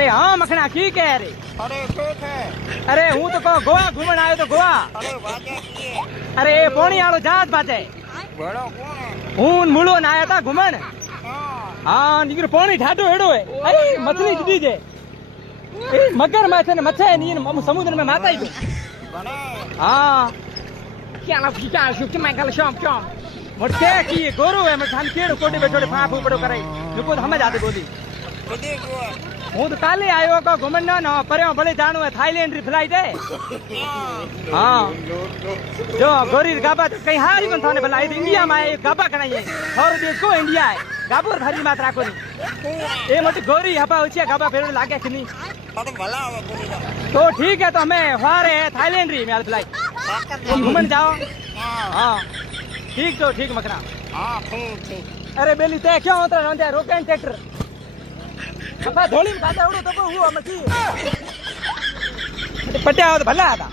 अरे हाँ मखना की कह रे। अरे ठीक है। अरे हूँ तो को गोवा घूमन आयो तो गोवा। अरे बाजे किए। अरे पोणी आलो जहाज बाजे। बड़ो कौन है? हूँ मुलो ना आया था घूमन। हाँ। हाँ निकर पोणी ठाडो एडो है। अरे मछली जड़ी जे। ए मगर में थे मच्छे नहीं समुद्र में माता ही को। बड़े। हाँ क्या शुभ मैं कल शाम शाम मोटे की गोरू है मैं खान केड़ कोटे बैठोड़े फाफ ऊपड़ो कराई नुको तो हमें जाते बोली कितने हुआ? हूँ तो काले आयो को घुमन ना पर भले जानो है थाईलैंड री फ्लाइट है। हाँ जो गोरी गाबा तो कहीं हारी कौन थाने भला इंडिया में गाबा कराई है और देश को इंडिया है गाबोर भारी मात्रा को नहीं ये मोटी गोरी हपा ऊंची गाबा फेर लागे कि नहीं अरे भला हुआ पूरी का। तो ठीक है तो हमें हारे है थाईलैंड री में फ्लाइट घूमन जाओ। हाँ ठीक तो ठीक मकना। हाँ ठीक ठीक। अरे बेली ते क्यों उतरा नंदे रोकन ट्रैक्टर अपा धोली में खाता उड़ो तो को हुआ मची पट्या तो भला था।